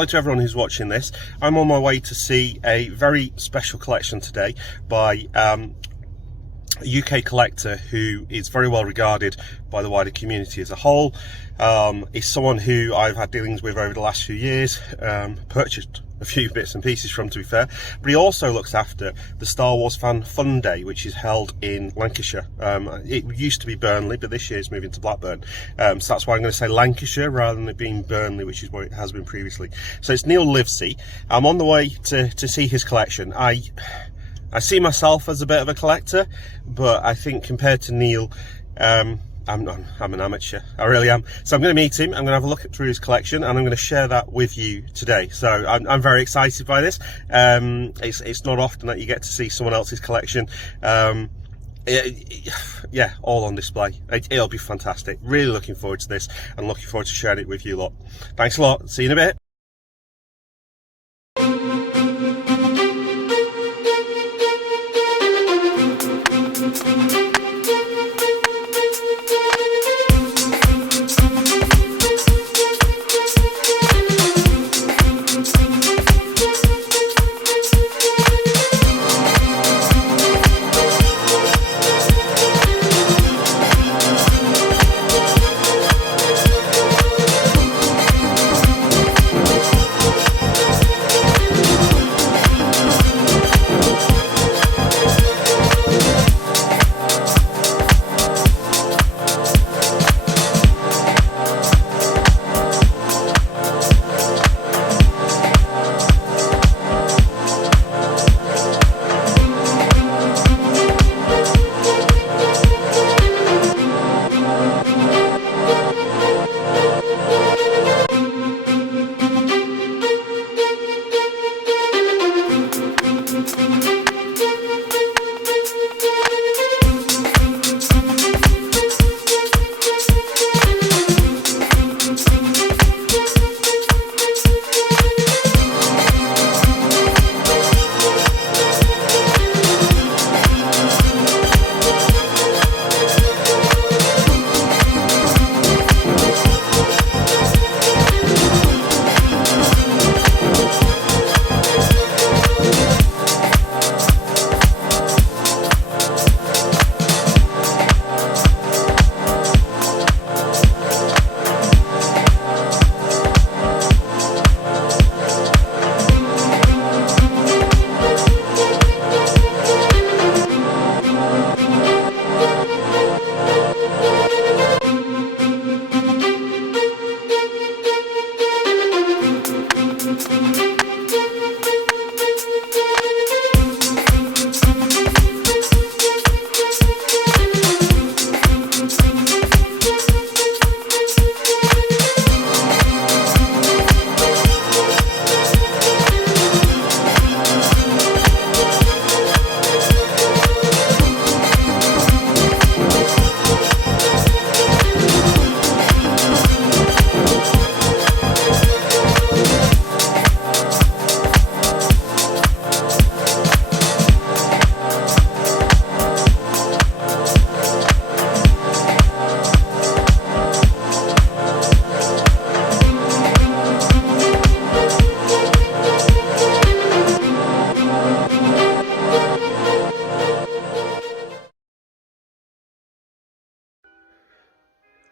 hello to everyone who's watching this. I'm on my way to see a very special collection today by a UK collector who is very well regarded by the wider community as a whole. He's someone who I've had dealings with over the last few years, purchased a few bits and pieces from, to be fair, but he also looks after the Star Wars Fan Fun Day, which is held in Lancashire. It used to be Burnley, but this year it's moving to Blackburn, so that's why I'm going to say Lancashire rather than it being Burnley, which is what it has been previously. So it's Neil Livesey. I'm on the way to see his collection. I see myself as a bit of a collector, but I think compared to Neil, I'm an amateur, I really am. So I'm going to meet him, I'm going to have a look through his collection, and I'm going to share that with you today. So I'm very excited by this. It's not often that you get to see someone else's collection. Yeah, all on display. It'll be fantastic. Really looking forward to this, and looking forward to sharing it with you lot. Thanks a lot, see you in a bit.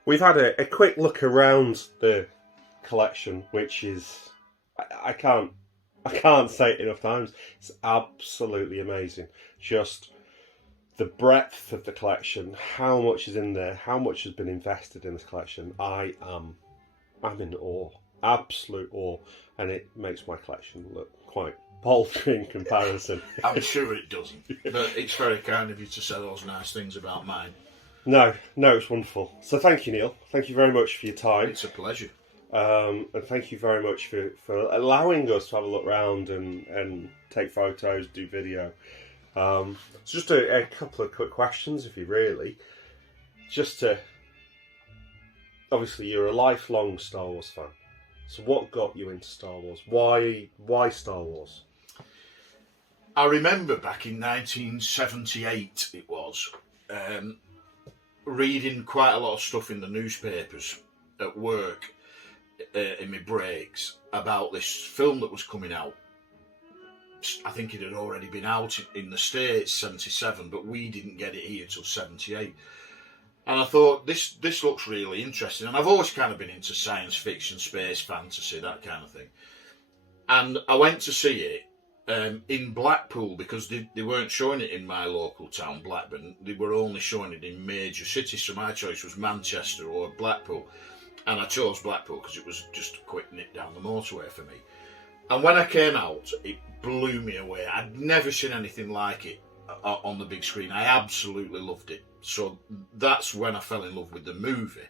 We've had a quick look around the collection, which is, I can't say it enough times. It's absolutely amazing. Just the breadth of the collection, how much is in there, how much has been invested in this collection. I'm in awe, absolute awe, and it makes my collection look quite paltry in comparison. I'm sure it doesn't, but it's very kind of you to say those nice things about mine. No, it's wonderful. So thank you, Neil. Thank you very much for your time. It's a pleasure. And thank you very much for allowing us to have a look around and take photos, do video. So just a couple of quick questions, if you really. Just to, obviously you're a lifelong Star Wars fan. So what got you into Star Wars? Why Star Wars? I remember back in 1978 it was, reading quite a lot of stuff in the newspapers at work, in my breaks about this film that was coming out. I think it had already been out in the States, 77, but we didn't get it here till 78. And I thought, this looks really interesting. And I've always kind of been into science fiction, space, fantasy, that kind of thing. And I went to see it in Blackpool, because they weren't showing it in my local town, Blackburn. They were only showing it in major cities, so my choice was Manchester or Blackpool. And I chose Blackpool because it was just a quick nip down the motorway for me. And when I came out, it blew me away. I'd never seen anything like it on the big screen. I absolutely loved it. So that's when I fell in love with the movie.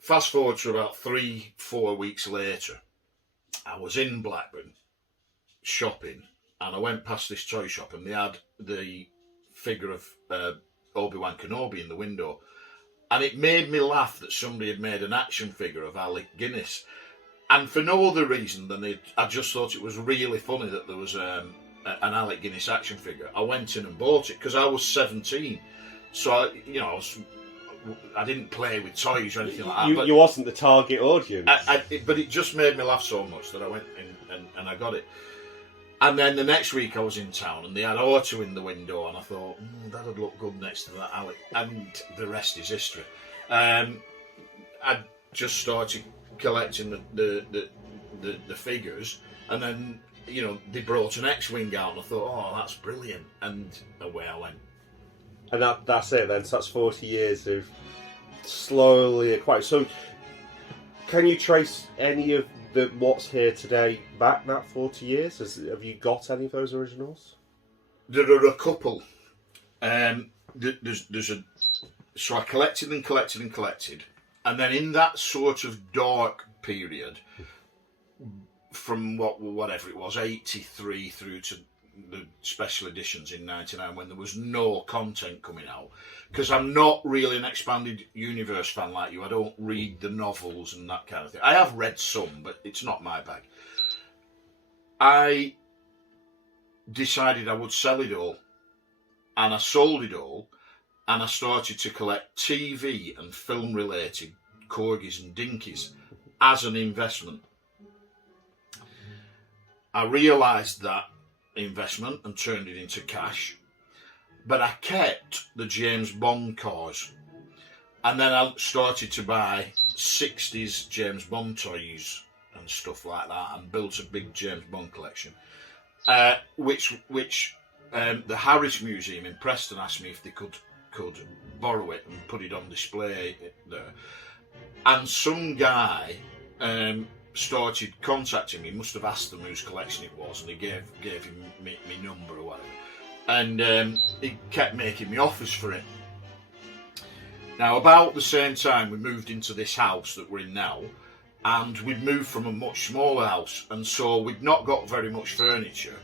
Fast forward to about 3-4 weeks later, I was in Blackburn shopping, and I went past this toy shop, and they had the figure of Obi-Wan Kenobi in the window. And it made me laugh that somebody had made an action figure of Alec Guinness. And for no other reason than I just thought it was really funny that there was an Alec Guinness action figure. I went in and bought it because I was 17. So, I didn't play with toys or anything like that. But you wasn't the target audience. But it just made me laugh so much that I went in and I got it. And then the next week I was in town and they had Auto in the window, and I thought, that'd look good next to that Alec. And the rest is history. I just started collecting the figures, and then they brought an X-Wing out, and I thought, oh, that's brilliant, and away I went. And that's it then. So that's 40 years of slowly acquired. So can you trace any of what's here today back that 40 years? Have you got any of those originals? There are a couple. So I collected, and then in that sort of dark period, from whatever it was, 83 through to the special editions in 99, when there was no content coming out, because I'm not really an expanded universe fan like you. I don't read the novels and that kind of thing. I have read some, but it's not my bag. I decided I would sell it all, and I sold it all, and I started to collect TV and film related corgis and dinkies as an investment. I realised that investment and turned it into cash, but I kept the James Bond cars, and then I started to buy 60s James Bond toys and stuff like that, and built a big James Bond collection, which the Harris Museum in Preston asked me if they could borrow it and put it on display there. And some guy started contacting me. Must have asked them whose collection it was, and he gave him my number or whatever, and he kept making me offers for it. Now, about the same time, we moved into this house that we're in now, and we'd moved from a much smaller house, and so we'd not got very much furniture,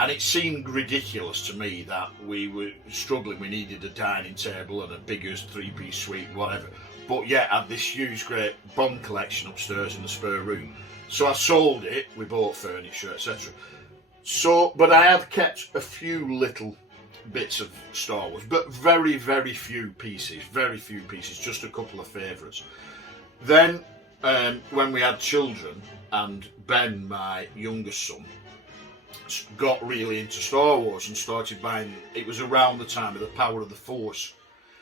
and it seemed ridiculous to me that we were struggling. We needed a dining table and a bigger 3-piece suite, whatever, but yet had this huge great Bond collection upstairs in the spare room. So I sold it, we bought furniture, etc. So, but I have kept a few little bits of Star Wars, but very, very few pieces, just a couple of favourites. Then, when we had children, and Ben, my youngest son, got really into Star Wars and started buying, it was around the time of the Power of the Force.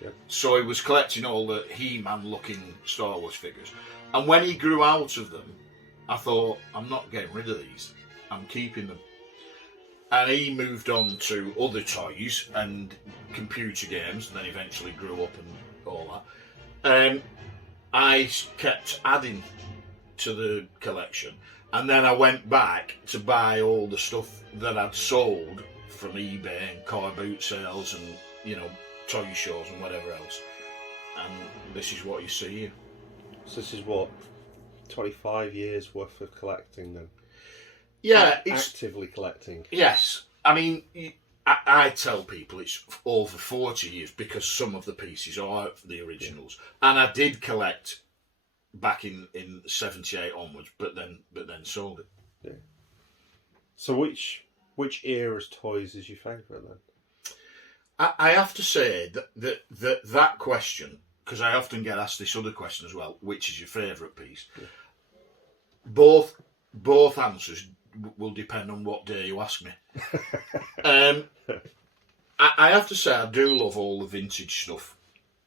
Yep. So he was collecting all the He-Man looking Star Wars figures. And when he grew out of them, I thought, I'm not getting rid of these, I'm keeping them. And he moved on to other toys and computer games, and then eventually grew up and all that. I kept adding to the collection, and then I went back to buy all the stuff that I'd sold from eBay and car boot sales and, toy shows and whatever else. And this is what you see here. So this is what, 25 years worth of collecting then? Yeah, actively collecting. Yes, I mean, I tell people it's over 40 years because some of the pieces are the originals, and I did collect back in 78 onwards, but then sold it. Yeah. So which era's toys is your favourite then? I have to say that question because I often get asked this other question as well, which is your favourite piece? Yeah. Both answers will depend on what day you ask me. I have to say I do love all the vintage stuff,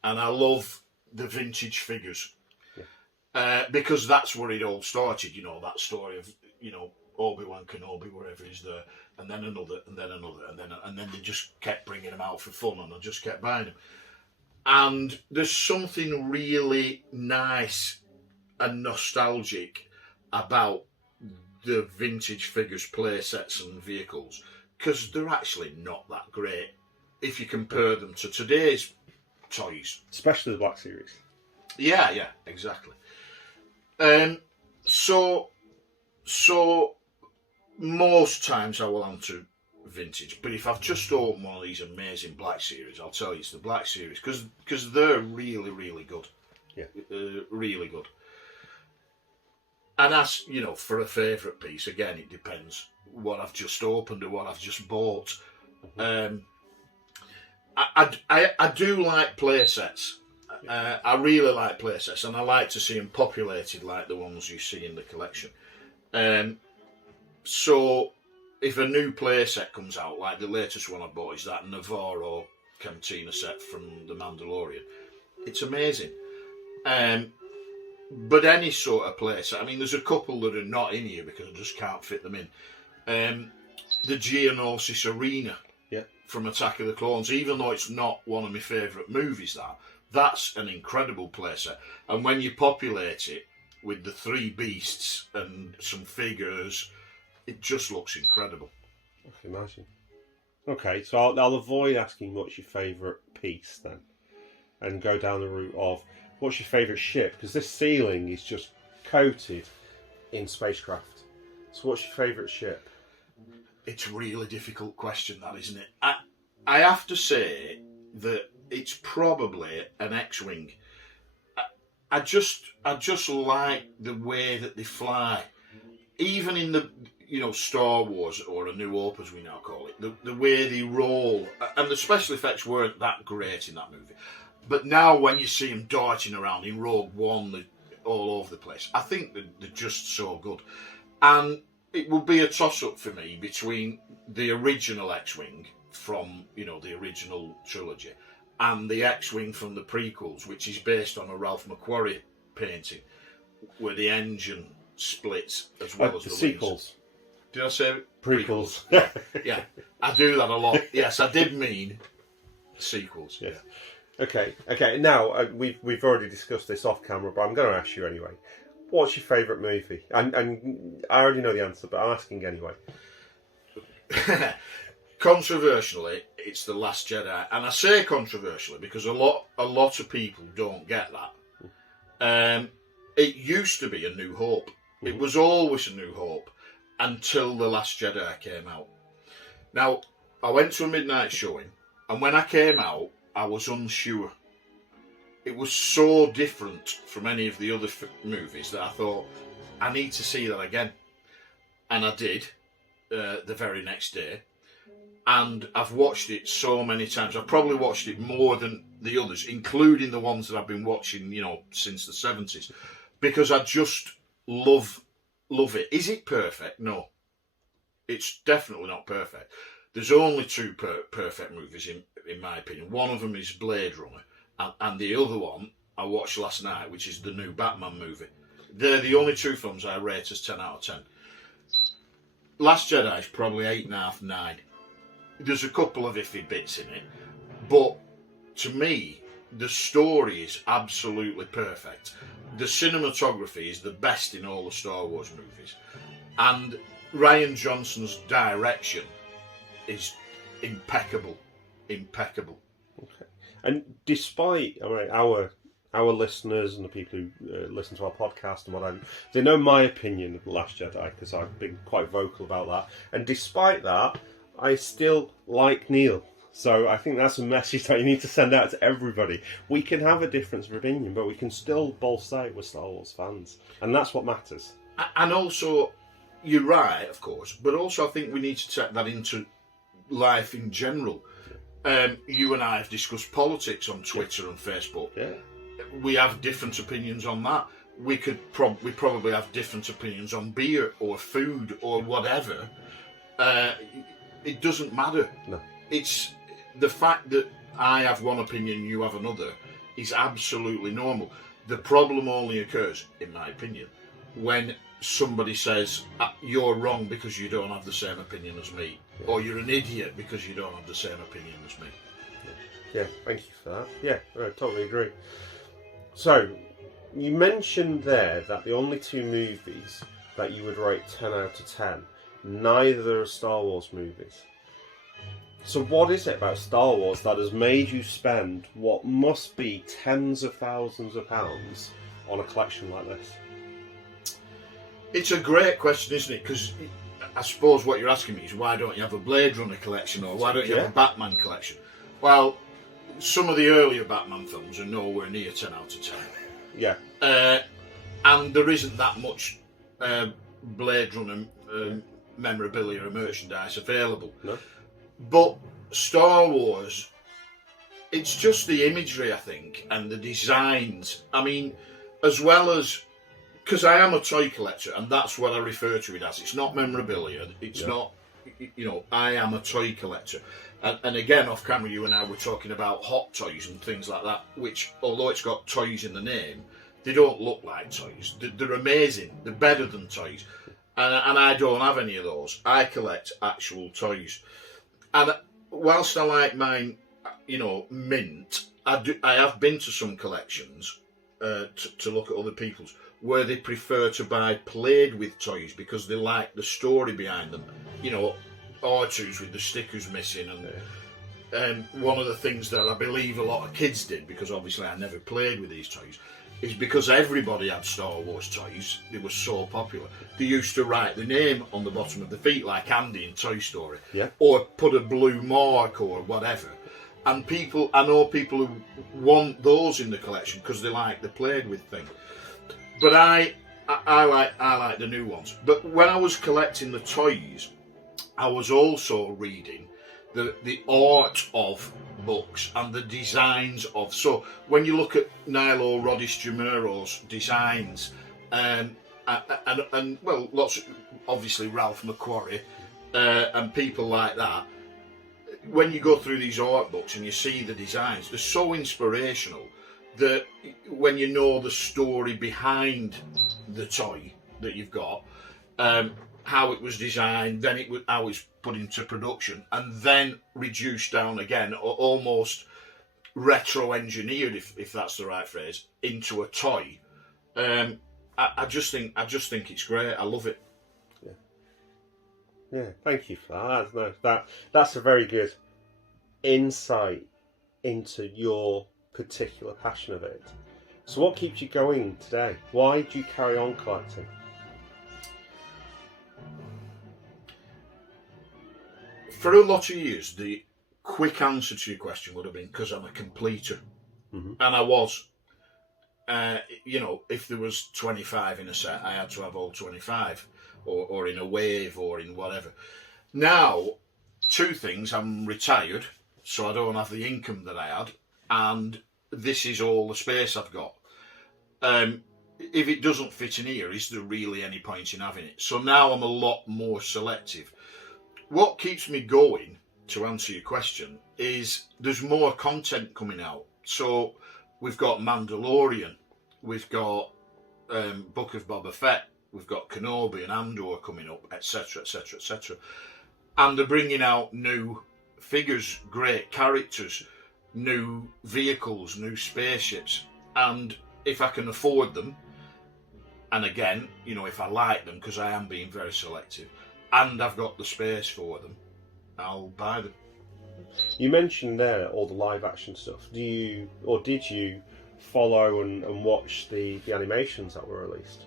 and I love the vintage figures, because that's where it all started. You know, that story of, you know, Obi-Wan Kenobi, wherever he's there, and then another, and then another, and then they just kept bringing them out for fun, and I just kept buying them. And there's something really nice and nostalgic about the vintage figures, play sets and vehicles, because they're actually not that great if you compare them to today's toys. Especially the Black Series. Yeah, exactly. So most times I will answer vintage, but if I've just opened one of these amazing Black Series, I'll tell you it's the Black Series, because they're really, really good. Yeah. Really good. And as, you know, for a favourite piece, again, it depends what I've just opened or what I've just bought. I do like play sets. I really like play sets, and I like to see them populated like the ones you see in the collection. So if a new play set comes out, like the latest one I bought is that Navarro Cantina set from The Mandalorian, it's amazing. But any sort of play set, I mean, there's a couple that are not in here because I just can't fit them in. The Geonosis Arena from Attack of the Clones, even though it's not one of my favourite movies, that's an incredible playset. And when you populate it with the 3 beasts and some figures, it just looks incredible. I can imagine. Okay, so I'll avoid asking what's your favourite piece then, and go down the route of what's your favourite ship, because this ceiling is just coated in spacecraft. So what's your favourite ship? It's a really difficult question, that, isn't it? I have to say that it's probably an X-Wing. I just like the way that they fly. Even in the, you know, Star Wars, or A New Hope as we now call it, the way they roll, and the special effects weren't that great in that movie. But now when you see them darting around in Rogue One, they're all over the place. I think they're just so good. And it will be a toss-up for me between the original X-Wing from, you know, the original trilogy, and the X-Wing from the prequels, which is based on a Ralph McQuarrie painting, where the engine splits as well as the sequels. Wings. Did I say prequels? Yeah, I do that a lot. Yes, I did mean sequels. Yes. Okay. Now we've already discussed this off camera, but I'm going to ask you anyway. What's your favourite movie? And I already know the answer, but I'm asking anyway. Controversially, it's The Last Jedi, and I say controversially because a lot of people don't get that. It used to be A New Hope. Mm-hmm. It was always A New Hope until The Last Jedi came out. Now, I went to a midnight showing, and when I came out, I was unsure. It was so different from any of the other movies that I thought, I need to see that again. And I did, the very next day. And I've watched it so many times. I've probably watched it more than the others, including the ones that I've been watching, you know, since the 70s. Because I just love it. Is it perfect? No. It's definitely not perfect. There's only 2 perfect movies, in my opinion. One of them is Blade Runner. And the other one I watched last night, which is the new Batman movie. They're the only 2 films I rate as 10 out of 10. Last Jedi is probably 8.5, 9. There's a couple of iffy bits in it, but to me, the story is absolutely perfect. The cinematography is the best in all the Star Wars movies, and Rian Johnson's direction is impeccable. Okay. And despite, I mean, our listeners and the people who listen to our podcast and what they know my opinion of The Last Jedi, because I've been quite vocal about that. And despite that, I still like Neil. So I think that's a message that you need to send out to everybody. We can have a difference of opinion, but we can still both say we're Star Wars fans. And that's what matters. And also, you're right, of course, but also I think we need to take that into life in general. You and I have discussed politics on Twitter and Facebook. Yeah. we have different opinions on that. We probably have different opinions on beer or food or whatever. It doesn't matter. No. It's the fact that I have one opinion, you have another, is absolutely normal. The problem only occurs, in my opinion, when somebody says you're wrong because you don't have the same opinion as me, or you're an idiot because you don't have the same opinion as me. Yeah, thank you for that. Yeah, I totally agree. So, you mentioned there that the only two movies that you would rate 10 out of 10, neither are Star Wars movies. So what is it about Star Wars that has made you spend what must be tens of thousands of pounds on a collection like this? It's a great question, isn't it? Because I suppose what you're asking me is why don't you have a Blade Runner collection, or why don't you have a Batman collection? Well, some of the earlier Batman films are nowhere near 10 out of 10. Yeah. And there isn't that much Blade Runner memorabilia or merchandise available. No. But Star Wars, it's just the imagery, I think, and the designs. I mean, as well as, because I am a toy collector, and that's what I refer to it as. It's not memorabilia. It's not, I am a toy collector. And again, off camera, you and I were talking about hot toys and things like that, which, although it's got toys in the name, they don't look like toys. They're amazing. They're better than toys. And I don't have any of those. I collect actual toys. And whilst I like mine, mint, I have been to some collections to look at other people's where they prefer to buy played with toys because they like the story behind them. R2s with the stickers missing, and one of the things that I believe a lot of kids did, because obviously I never played with these toys, is because everybody had Star Wars toys. They were so popular. They used to write the name on the bottom of the feet like Andy in Toy Story, or put a blue mark or whatever. And I know people who want those in the collection because they like the played with thing. But I like the new ones. But when I was collecting the toys, I was also reading the art of books and the designs of. So when you look at Nilo Rodis-Jamuro's designs, and well, lots, obviously Ralph McQuarrie and people like that. When you go through these art books and you see the designs, they're so inspirational that when you know the story behind the toy that you've got, how it was designed, then how it's put into production, and then reduced down again, or almost retro-engineered, if that's the right phrase, into a toy. I just think it's great. I love it. Yeah, thank you for that. That's a very good insight into your particular passion of it. So what keeps you going today? Why do you carry on collecting? For a lot of years, the quick answer to your question would have been because I'm a completer. Mm-hmm. And I was. If there was 25 in a set, I had to have all 25, or in a wave, or in whatever. Now, two things: I'm retired, so I don't have the income that I had, and this is all the space I've got. If it doesn't fit in here, is there really any point in having it? So now I'm a lot more selective. What keeps me going, to answer your question, is there's more content coming out. So we've got Mandalorian, we've got Book of Boba Fett, we've got Kenobi and Andor coming up, etc., etc., etc. And they're bringing out new figures, great characters, new vehicles, new spaceships. And if I can afford them, and again, if I like them, because I am being very selective, and I've got the space for them, I'll buy them. You mentioned there all the live action stuff. Did you follow and watch the animations that were released?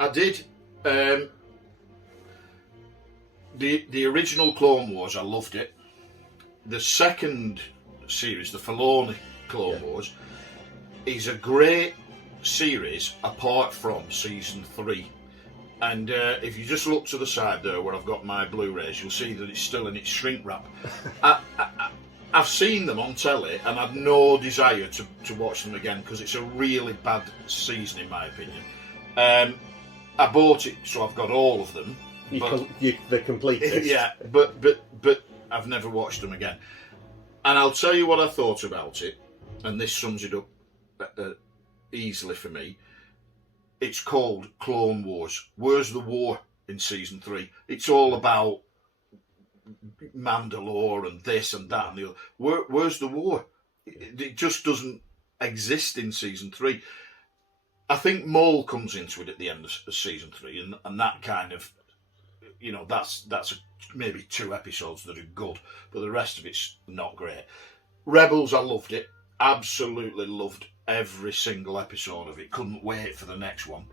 I did. The original Clone Wars, I loved it. The second series, the Filoni Clone Wars, is a great series apart from season 3. And if you just look to the side there where I've got my Blu-rays, you'll see that it's still in its shrink wrap. I've seen them on telly and I've no desire to watch them again because it's a really bad season in my opinion. I bought it, so I've got all of them. The complete list. Yeah, but I've never watched them again. And I'll tell you what I thought about it, and this sums it up easily for me. It's called Clone Wars. Where's the war in season 3? It's all about Mandalore and this and that and the other. Where's the war? It just doesn't exist in season 3. I think Maul comes into it at the end of season 3, and that kind of, you know, that's maybe 2 episodes that are good, but the rest of it's not great. Rebels, I loved it. Absolutely loved every single episode of it. Couldn't wait for the next one.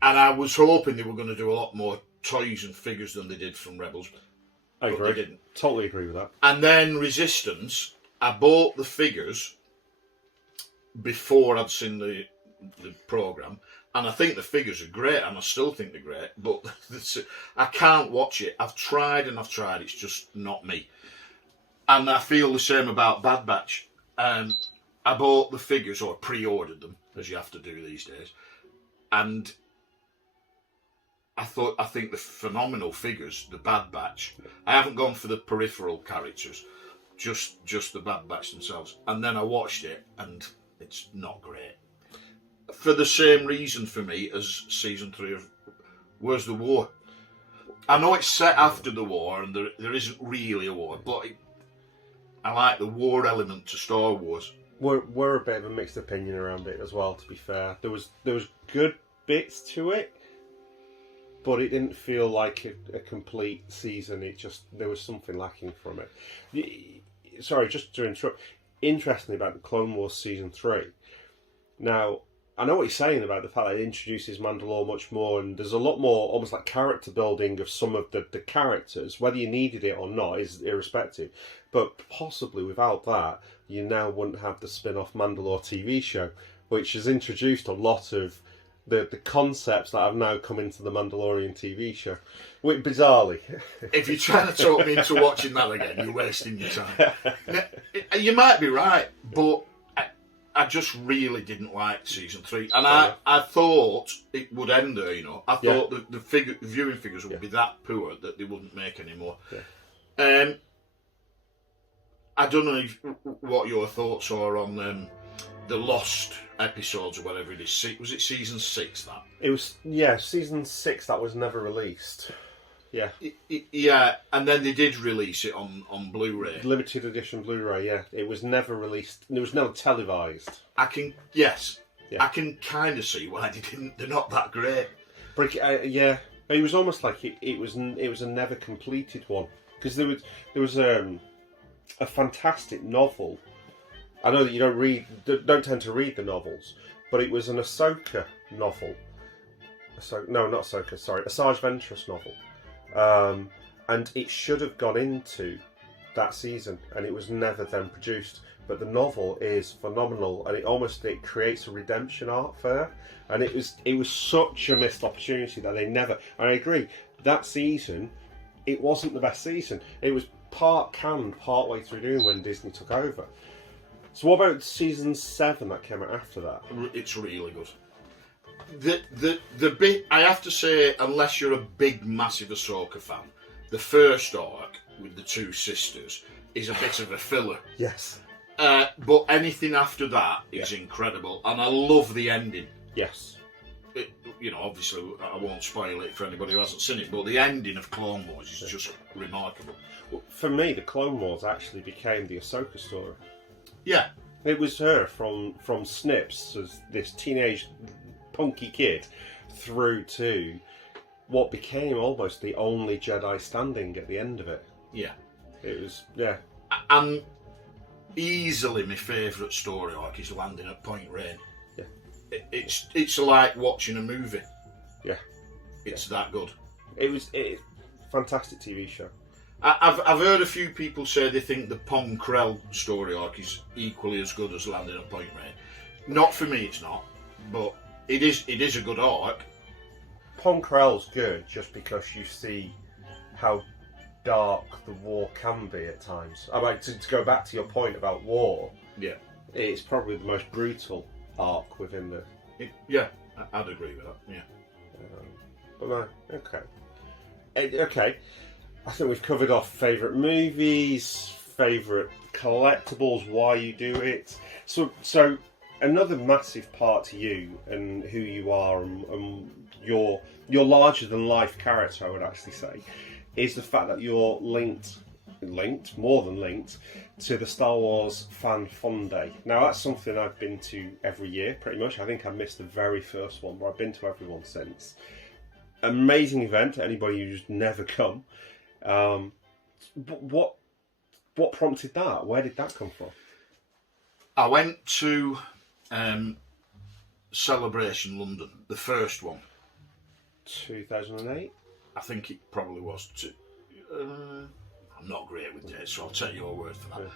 And I was hoping they were going to do a lot more toys and figures than they did from Rebels. I agree. They didn't. Totally agree with that. And then Resistance, I bought the figures before I'd seen the programme, and I think the figures are great, and I still think they're great, but I can't watch it. I've tried and I've tried, it's just not me. And I feel the same about Bad Batch. I bought the figures, or pre-ordered them, as you have to do these days, and I think the phenomenal figures, the Bad Batch. I haven't gone for the peripheral characters, just the Bad Batch themselves. And then I watched it, and it's not great. For the same reason for me as season 3 of Where's the War? I know it's set after the war, and there isn't really a war, but I like the war element to Star Wars. We're a bit of a mixed opinion around it as well, to be fair. There was good bits to it, but it didn't feel like a complete season. There was something lacking from it. Sorry, just to interrupt. Interestingly about the Clone Wars season 3. Now, I know what you're saying about the fact that it introduces Mandalore much more, and there's a lot more almost like character building of some of the characters. Whether you needed it or not is irrespective. But possibly without that, you now wouldn't have the spin-off Mandalore TV show, which has introduced a lot of the concepts that have now come into the Mandalorian TV show. Which, bizarrely. If you're trying to talk me into watching that again, you're wasting your time. Now, you might be right, but I just really didn't like season 3, and I thought it would end there. You know, I thought the viewing figures would be that poor that they wouldn't make any more. Yeah. I don't know what your thoughts are on the lost episodes or whatever it is. Was it season 6 that? It was, season 6 that was never released. Yeah. Yeah, and then they did release it on Blu-ray. Limited edition Blu-ray, yeah. It was never released. It was never televised. I can kind of see why they didn't. They're not that great. But yeah, it was almost like it was a never completed one, because there was a fantastic novel. I know that you don't tend to read the novels, but it was an Ahsoka novel. No, not Ahsoka. Sorry, a Asajj Ventress novel. And it should have gone into that season, and it was never then produced. But the novel is phenomenal, and it creates a redemption arc there. And it was such a missed opportunity that they never. And I agree, that season, it wasn't the best season. It was part canned part way through doing when Disney took over. So what about season 7 that came out after that? It's really good. The bit, I have to say, unless you're a big, massive Ahsoka fan, the first arc with the 2 sisters is a bit of a filler. Yes. But anything after that is incredible, and I love the ending. Yes. Obviously, I won't spoil it for anybody who hasn't seen it, but the ending of Clone Wars is just remarkable. Well, for me, the Clone Wars actually became the Ahsoka story. Yeah. It was her from Snips as this teenage punky kid through to what became almost the only Jedi standing at the end of it. Yeah. It was, yeah. And easily my favourite story arc is landing at Point Rain. Yeah. It's like watching a movie. Yeah. It's that good. It's fantastic TV show. I've heard a few people say they think the Pong Krell story arc is equally as good as Landing at Point Rain. Not for me, it's not, but it is a good arc. Pong Krell's good just because you see how dark the war can be at times. I mean, to go back to your point about war, Yeah. it's probably the most brutal arc within the. Yeah, I'd agree with that. Yeah. But no, okay. Okay, I think we've covered off favourite movies, favourite collectibles, why you do it. So another massive part to you and who you are and your larger than life character, I would actually say, is the fact that you're linked, more than linked, to the Star Wars Fan Fun Day. Now that's something I've been to every year, pretty much. I think I missed the very first one, but I've been to every one since. Amazing event to anybody who's never come. What prompted that? Where did that come from? I went to Celebration London, the first one. 2008? I think it probably was. I'm not great with dates, so I'll take your word for that. Yeah.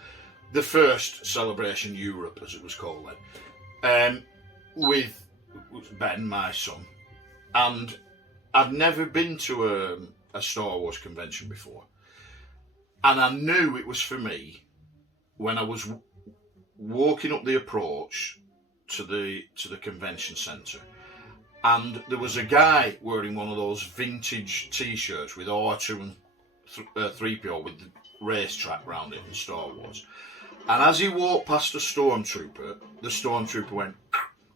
The first Celebration Europe, as it was called then, with Ben, my son, and I'd never been to a Star Wars convention before, and I knew it was for me when I was walking up the approach to the convention centre, and there was a guy wearing one of those vintage T-shirts with R2 and 3PO with the racetrack round it in Star Wars. And as he walked past the stormtrooper went,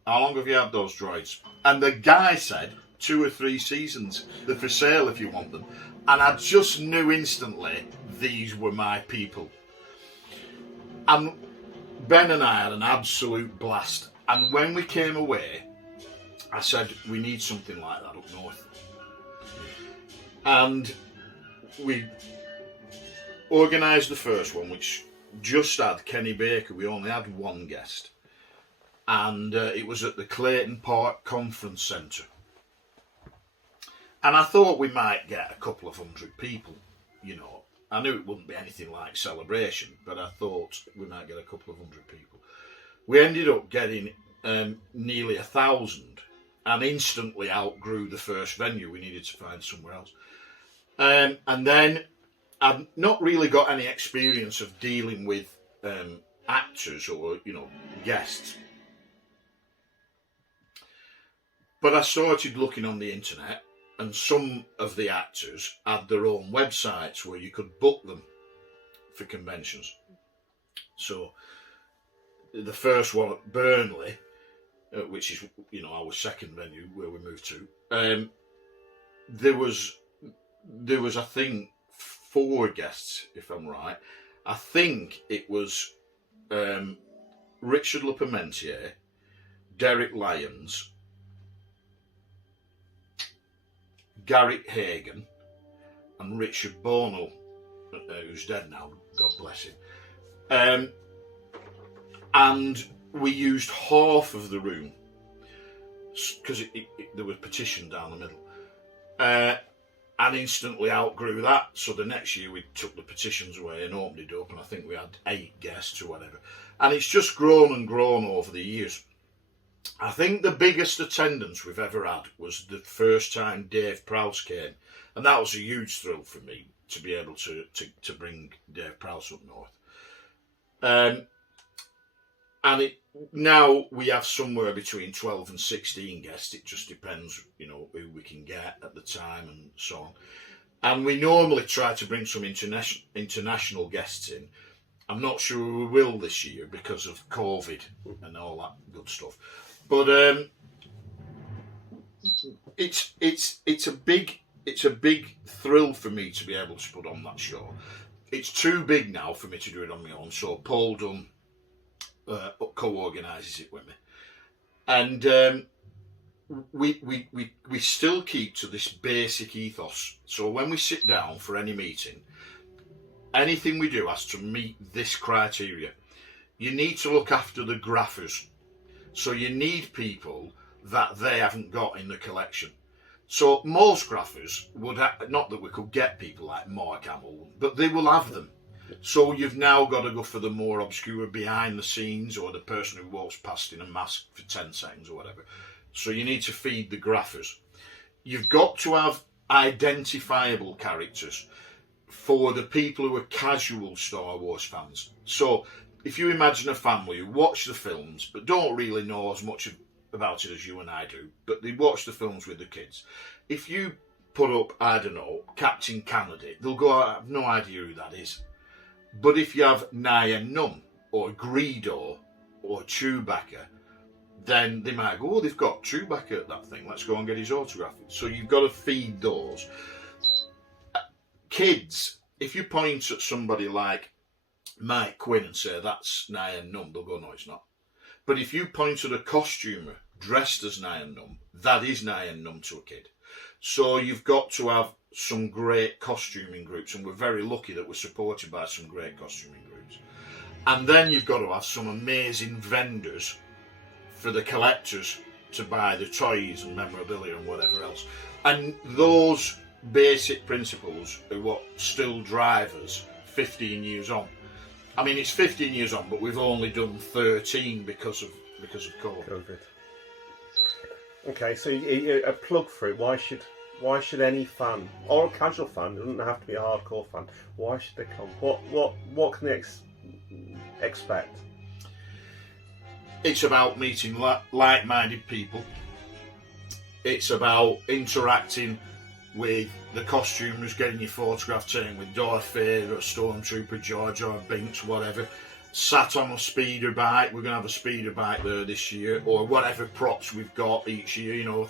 "How long have you had those droids?" And the guy said, 2 or 3 seasons. They're for sale if you want them. And I just knew instantly these were my people. And Ben and I had an absolute blast. And when we came away, I said, we need something like that up north. And we organised the first one, which just had Kenny Baker. We only had one guest. And it was at the Clayton Park Conference Centre. And I thought we might get a couple of hundred people, you know. I knew it wouldn't be anything like Celebration, but I thought we might get a couple of hundred people. We ended up getting nearly 1,000 and instantly outgrew the first venue. We needed to find somewhere else. And then I've not really got any experience of dealing with actors or, you know, guests. But I started looking on the internet, and some of the actors had their own websites where you could book them for conventions. So the first one at Burnley, which is, you know, our second venue where we moved to, there was I think 4 guests, if I'm right. I think it was Richard LeParmentier, Derek Lyons, Garrett Hagen, and Richard Bornell, who's dead now, God bless him. And we used half of the room because there was partition down the middle, and instantly outgrew that. So the next year we took the partitions away and opened it up, and I think we had 8 guests or whatever. And it's just grown and grown over the years. I think the biggest attendance we've ever had was the first time Dave Prowse came, and that was a huge thrill for me to be able to bring Dave Prowse up north. And now we have somewhere between 12 and 16 guests. It just depends, you know, who we can get at the time and so on. And we normally try to bring some international guests in. I'm not sure we will this year because of COVID and all that good stuff. But it's a big thrill for me to be able to put on that show. It's too big now for me to do it on my own. So Paul Dunn co-organises it with me, and we still keep to this basic ethos. So when we sit down for any meeting, anything we do has to meet this criteria. You need to look after the graphers. So you need people that they haven't got in the collection. So most graphers would not that we could get people like Mark Hamill, but they will have them. So you've now got to go for the more obscure behind the scenes, or the person who walks past in a mask for 10 seconds or whatever. So you need to feed the graphers. You've got to have identifiable characters. for the people who are casual Star Wars fans. So if you imagine a family who watch the films but don't really know as much about it as you and I do, but they watch the films with the kids. If you put up, I don't know, Captain Canada, they'll go, I have no idea who that is. But if you have Nien Nunb or Greedo or Chewbacca, then they might go, oh, they've got Chewbacca at that thing, let's go and get his autograph. So you've got to feed those. Kids, if you point at somebody like Mike Quinn and say, that's Nien Nunb, they'll go, no, it's not. But if you point at a costumer dressed as Nien Nunb, that is Nien Nunb to a kid. So you've got to have some great costuming groups, and we're very lucky that we're supported by some great costuming groups. And then you've got to have some amazing vendors for the collectors to buy the toys and memorabilia and whatever else. And those basic principles are what still drive us 15 years on. I mean, it's 15 years on, but we've only done 13 because of COVID. Okay, so a plug for it. Why should any fan, or a casual fan, doesn't have to be a hardcore fan, why should they come? What can they expect? It's about meeting like-minded people. It's about interacting with the costumers, getting your photograph taken with Darth Vader, or Stormtrooper, Jar Jar Binks, whatever. Sat on a speeder bike. We're going to have a speeder bike there this year, or whatever props we've got each year, you know.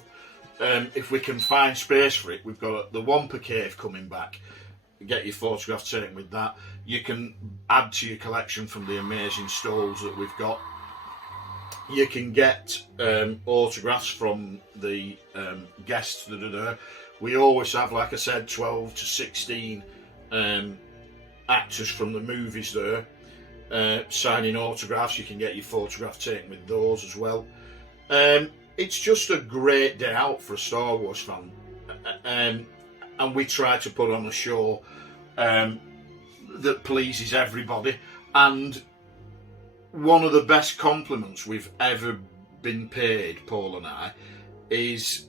If we can find space for it, we've got the Wampa Cave coming back. Get your photograph taken with that. You can add to your collection from the amazing stalls that we've got. You can get autographs from the guests that are there. We always have, like I said, 12 to 16 actors from the movies there signing autographs. You can get your photograph taken with those as well. It's just a great day out for a Star Wars fan, and we try to put on a show that pleases everybody. And one of the best compliments we've ever been paid, Paul and I, is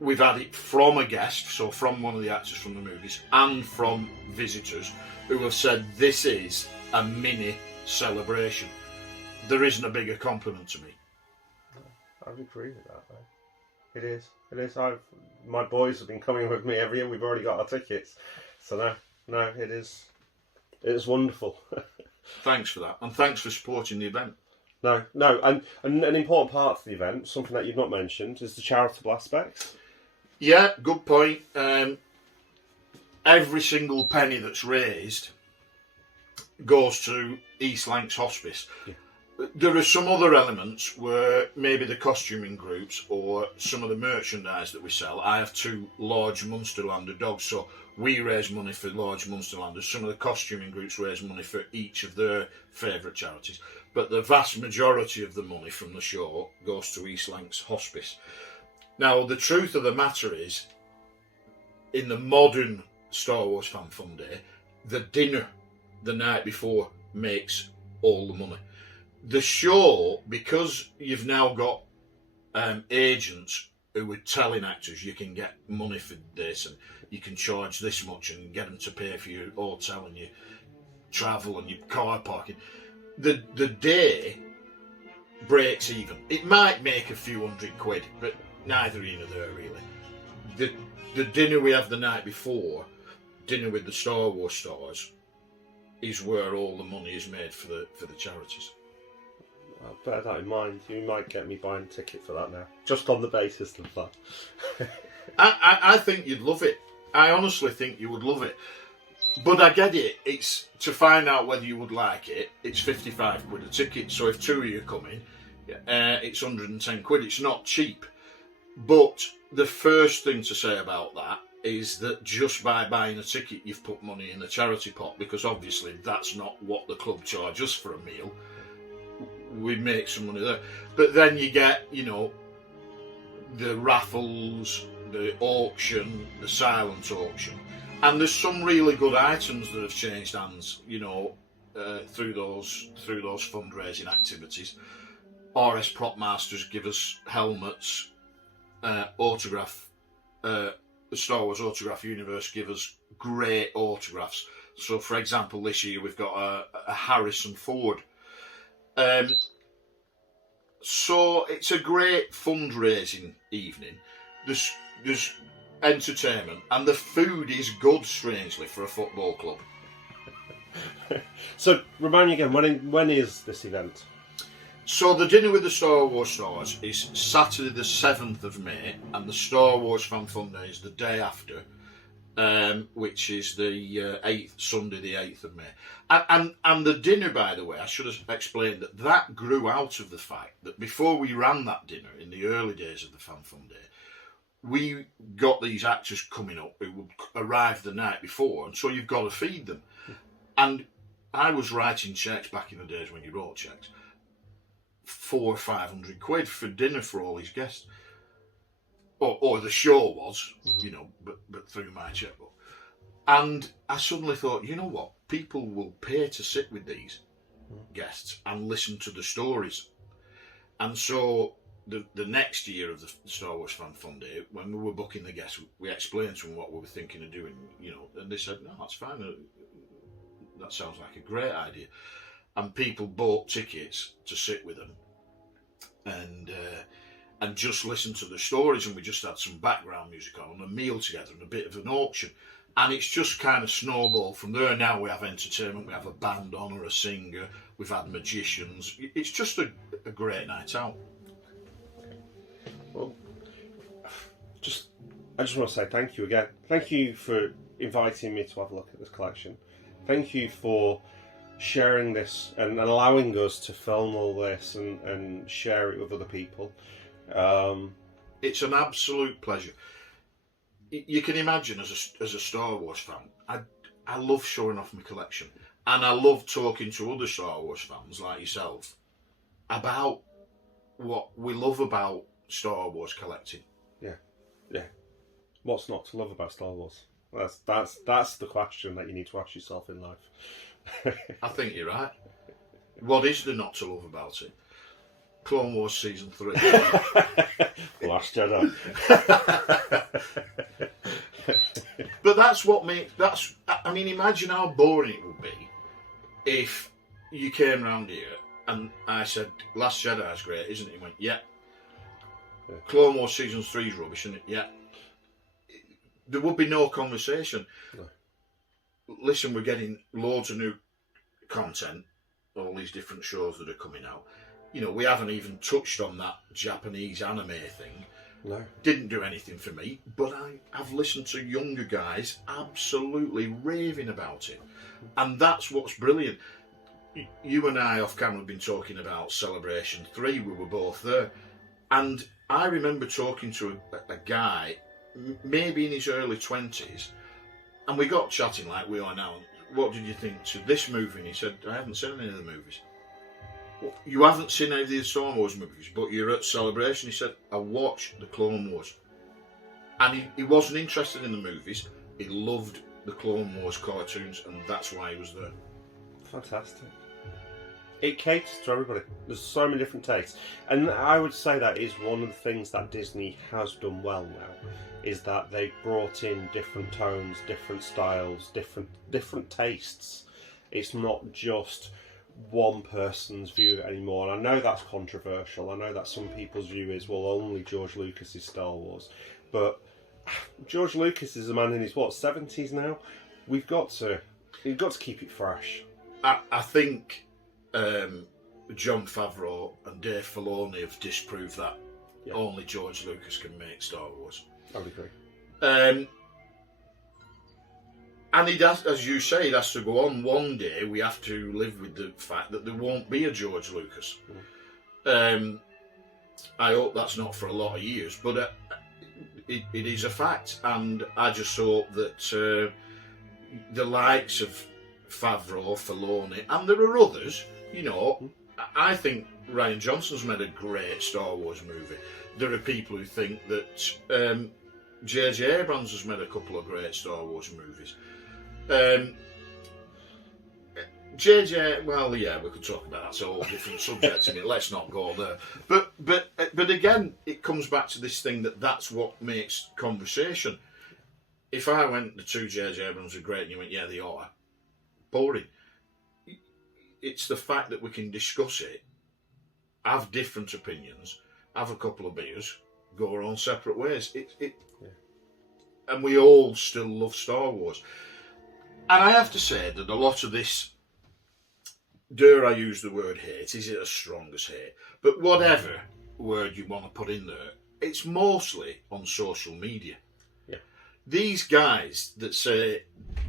we've had it from a guest, so from one of the actors from the movies, and from visitors who have said this is a mini celebration. There isn't a bigger compliment to me. I would agree with that, though. It is. My boys have been coming with me every year. We've already got our tickets, so no, it is wonderful. Thanks for that, and thanks for supporting the event. No, and an important part of the event, something that you've not mentioned, is the charitable aspects. Yeah, good point. Every single penny that's raised goes to East Lancs Hospice. Yeah. There are some other elements where maybe the costuming groups or some of the merchandise that we sell. I have 2 large Munsterlander dogs, so we raise money for large Munsterlanders. Some of the costuming groups raise money for each of their favourite charities. But the vast majority of the money from the show goes to East Lancs Hospice. Now, the truth of the matter is, in the modern Star Wars Fan Fun Day, the dinner the night before makes all the money. The show, because you've now got agents who are telling actors you can get money for this and you can charge this much and get them to pay for your hotel and your travel and your car parking, the day breaks even. It might make a few £100, but neither here nor there really. The dinner we have the night before, dinner with the Star Wars stars, is where all the money is made for the charities. I'll bear that in mind. You might get me buying a ticket for that now, just on the basis of that. I think you'd love it. I honestly think you would love it. But I get it. It's to find out whether you would like it. It's £55 a ticket. So if 2 of you come in, it's £110. It's not cheap. But the first thing to say about that is that just by buying a ticket, you've put money in the charity pot, because obviously that's not what the club charges for a meal. We make some money there. But then you get, the raffles, the auction, the silent auction. And there's some really good items that have changed hands, through those fundraising activities. RS Prop Masters give us helmets, Star Wars Autograph Universe give us great autographs. So, for example, this year we've got a Harrison Ford. So it's a great fundraising evening. There's entertainment, and the food is good, strangely, for a football club. So, remind me again, when is this event? So the dinner with the Star Wars stars is Saturday the 7th of May, and the Star Wars Fan Fun Day is the day after, which is the 8th, Sunday the 8th of May. And the dinner, by the way, I should have explained that grew out of the fact that before we ran that dinner, in the early days of the Fan Fun Day, we got these actors coming up who would arrive the night before, and so you've got to feed them. And I was writing checks back in the days when you wrote checks, 400 or 500 quid for dinner for all these guests, or the show was, you know, but through my checkbook. And I suddenly thought, you know what, people will pay to sit with these guests and listen to the stories. And so the next year of the Star Wars Fan Fun Day, when we were booking the guests, we explained to them what we were thinking of doing, you know, and they said, no, that's fine. That sounds like a great idea. And people bought tickets to sit with them and just listen to the stories, and we just had some background music on and a meal together and a bit of an auction. And it's just kind of snowballed from there. Now we have entertainment, we have a band on or a singer, we've had magicians. It's just a great night out. Well, I just want to say thank you again. Thank you for inviting me to have a look at this collection. Thank you for sharing this and allowing us to film all this and share it with other people. It's an absolute pleasure. You can imagine, as a Star Wars fan, I love showing off my collection, and I love talking to other Star Wars fans like yourself about what we love about Star Wars collecting. Yeah. What's not to love about Star Wars? That's the question that you need to ask yourself in life. I think you're right. What is there not to love about it? Clone Wars Season 3. Last Jedi. But that's what makes... I mean, imagine how boring it would be if you came round here and I said, Last Jedi is great, isn't it? He went, yeah. Clone Wars Season 3 is rubbish, isn't it? Yeah. There would be no conversation. No. Listen, we're getting loads of new content, all these different shows that are coming out. You know, we haven't even touched on that Japanese anime thing. No. Didn't do anything for me, but I've listened to younger guys absolutely raving about it. And that's what's brilliant. You and I off camera have been talking about Celebration 3, we were both there. And I remember talking to a guy, maybe in his early 20s, and we got chatting like we are now. What did you think to this movie? And he said, I haven't seen any of the movies. Well, you haven't seen any of the Star Wars movies, but you're at Celebration. He said, I watched the Clone Wars. And he wasn't interested in the movies. He loved the Clone Wars cartoons, and that's why he was there. Fantastic. It caters to everybody. There's so many different tastes. And I would say that is one of the things that Disney has done well now, is that they've brought in different tones, different styles, different tastes. It's not just one person's view anymore. And I know that's controversial. I know that some people's view is, well, only George Lucas is Star Wars. But George Lucas is a man in his, 70s now? We've got to keep it fresh. I think Jon Favreau and Dave Filoni have disproved that only George Lucas can make Star Wars. I would agree. And he does, as you say, it has to go on. One day we have to live with the fact that there won't be a George Lucas. I hope that's not for a lot of years, but it is a fact. And I just hope that the likes of Favreau, Filoni, and there are others, you know, I think Rian Johnson's made a great Star Wars movie. There are people who think that J.J. Abrams has made a couple of great Star Wars movies. JJ, well, yeah, we could talk about that. That's a whole different subject. I mean, let's not go there. But again, it comes back to this thing that's what makes conversation. if I went, the two J.J. Abrams are great, and you went, yeah, they are, boring. It's the fact that we can discuss it, have different opinions, have a couple of beers, go our own separate ways. And we all still love Star Wars. And I have to say that a lot of this, dare I use the word hate, is it as strong as hate? But whatever word you want to put in there, it's mostly on social media. Yeah. These guys that say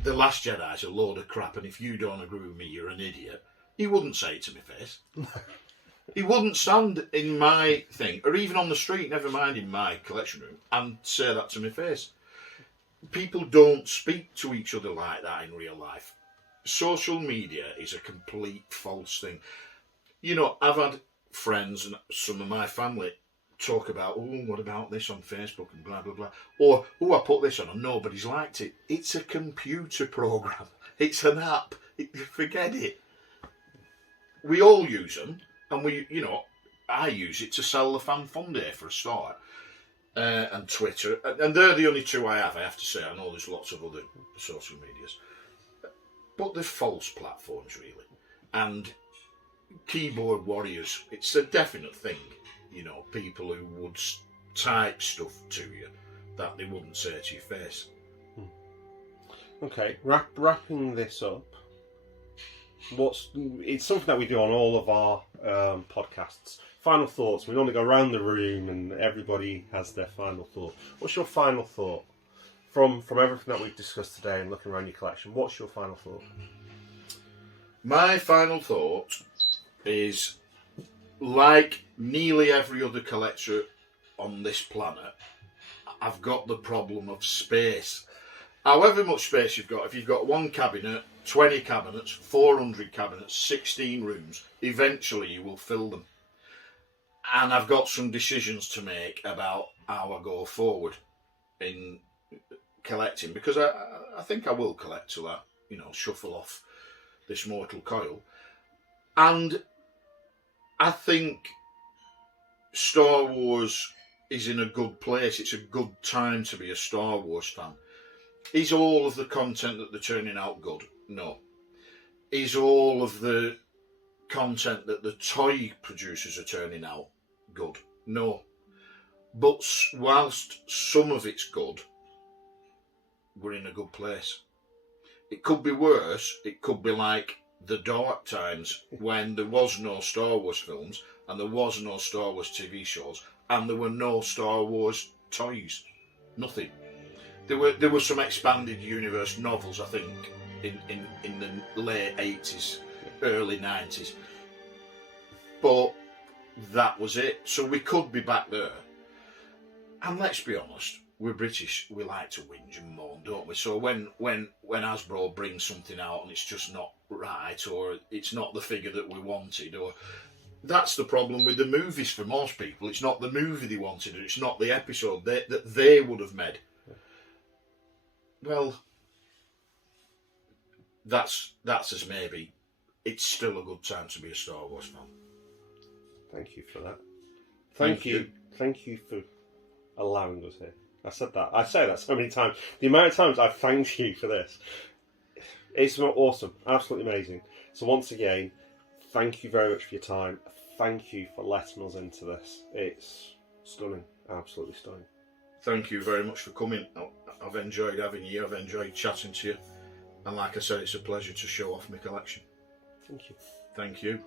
The Last Jedi is a load of crap, and if you don't agree with me, you're an idiot, he wouldn't say it to my face. He wouldn't stand in my thing, or even on the street, never mind in my collection room, and say that to my face. People don't speak to each other like that in real life. Social media is a complete false thing. You know, I've had friends and some of my family talk about, oh, what about this on Facebook and blah, blah, blah. Or, oh, I put this on and nobody's liked it. It's a computer program. It's an app. Forget it. We all use them. And I use it to sell the Fan Fun Day for a start. And Twitter. And they're the only two I have to say. I know there's lots of other social medias. But they're false platforms, really. And keyboard warriors, it's a definite thing. You know, people who would type stuff to you that they wouldn't say to your face. Okay, wrapping this up. It's something that we do on all of our podcasts. Final thoughts. We normally go around the room and everybody has their final thought. What's your final thought from everything that we've discussed today and looking around your collection? What's your final thought? My final thought is, like nearly every other collector on this planet, I've got the problem of space. However much space you've got, if you've got one cabinet, 20 cabinets, 400 cabinets, 16 rooms, eventually you will fill them. And I've got some decisions to make about how I go forward in collecting, because I think I will collect till I, shuffle off this mortal coil. And I think Star Wars is in a good place. It's a good time to be a Star Wars fan. Is all of the content that they're turning out good? No. Is all of the content that the toy producers are turning out good? No. But whilst some of it's good, we're in a good place. It could be worse. It could be like the dark times when there was no Star Wars films and there was no Star Wars TV shows and there were no Star Wars toys. Nothing. There were some expanded universe novels, I think, in the late 80s, early 90s. But that was it. So we could be back there. And let's be honest, we're British, we like to whinge and moan, don't we? So when Hasbro brings something out and it's just not right, or it's not the figure that we wanted, or that's the problem with the movies for most people. It's not the movie they wanted, or it's not the episode that they would have made. Well, that's as maybe. It's still a good time to be a Star Wars fan. Thank you for that. Thank you. Thank you for allowing us here. I said that. I say that so many times. The amount of times I've thanked you for this. It's awesome. Absolutely amazing. So once again, thank you very much for your time. Thank you for letting us into this. It's stunning. Absolutely stunning. Thank you very much for coming. I've enjoyed having you. I've enjoyed chatting to you. And like I said, it's a pleasure to show off my collection. Thank you. Thank you.